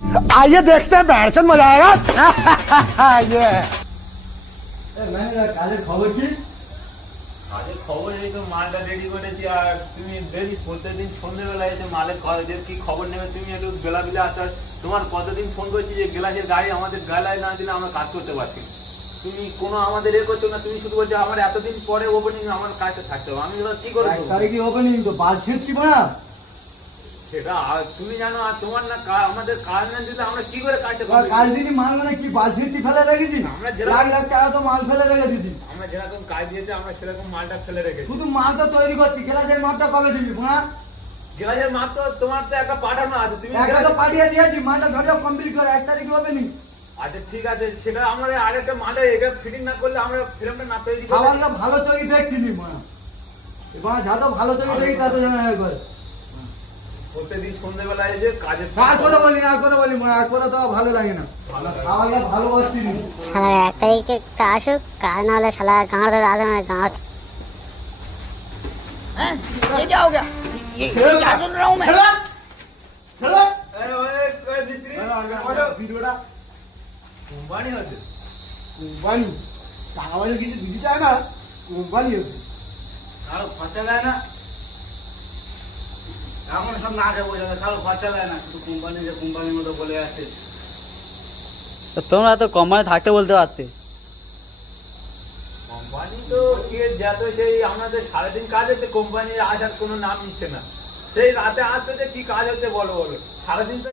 आइए देखते हैं बैठन मजा आएगा। ये কাজের খবর কি? কাজের খবর এই তো মালটা রেডি করেছি আর তুমি দেরি প্রত্যেকদিন সন্ধ্যেবেলা এসে মালের কাজের কি খবর নেবে তুমি একটু বেলা বিলা আসতে তোমার কতদিন ফোন করছি যে গ্লাসের গাড়ি আমাদের গালায় না দিলে আমরা কাজ করতে পারছি না। তুমি কোনো আমাদের এ করছো না, তুমি শুধু বলছো আমার এতদিন পরে ওপেনিং আমার কাজটা থাকতে হবে, আমি কি করে দেবো? তারিখে ওপেনিং তো বাল ছিঁড়ছি না সেটা তুমি জানো আর তোমার না আমাদের কাজ না দিলে আমরা কি করে কাজটা করবো? কাজ দিনই মাল মানে কি বাল ছিঁড়তি ফেলে রেখেছি? আমরা লাখ লাখ টাকা তো মাল ফেলে রেখে দিচ্ছি। আমরা যেরকম কাজ দিয়েছি আমরা সেরকম মালটা ফেলে রেখেছি। শুধু মাল তো তৈরি করছি, গ্লাসের মালটা কবে দিবি? হ্যাঁ গ্লাসের মাল তো তোমার তো একটা পাঠানো আছে, তুমি একটা তো পাঠিয়ে দিয়েছি, মালটা ধরে কমপ্লিট করে 1 তারিখে ওপেনিং। আচ্ছা ঠিক আছে, সেটা আমরা আরেকটা মালে এটা ফিটিং না করলে আমরা ফিল্মটা না তৈরি করলে খাওয়াটা ভালো তৈরি দেখছিনি মা, এবার যা তো ভালো তৈরি দেখি তা তো জানা একবার। প্রত্যেকদিন সন্ধ্যেবেলা এসে কাজে আর কথা বলি না, আর কথা বলি মা, আর কথা তো ভালো লাগে না। খাওয়াটা ভালো বসছি নি। শালা 1 তারিখে একটা আসুক, কাজ না হলে শালা গাঁড় ধরে আসবে না গাঁড়। ये क्या हो गया? ये क्या सुन रहा हूँ मैं? ভিডিওটা কোম্পানি হচ্ছে কোম্পানি টাকা পয়সা কিছু দিতে চায় না, কোম্পানি হচ্ছে কারো খরচা দেয় না, এমন সব না খেয়ে বোঝা যায়, কারো খরচা দেয় না, শুধু কোম্পানি যে কোম্পানির মতো বলে যাচ্ছে। তোমরা তো কোম্পানি থাকতে বলতে পারতে। কোম্পানি তো কে যত সেই আমাদের সারাদিন কাজ হচ্ছে, কোম্পানি আসার কোনো নাম নিচ্ছে না। সেই রাতে আসতে যে কি কাজ হচ্ছে বলো বলো, সারাদিন তো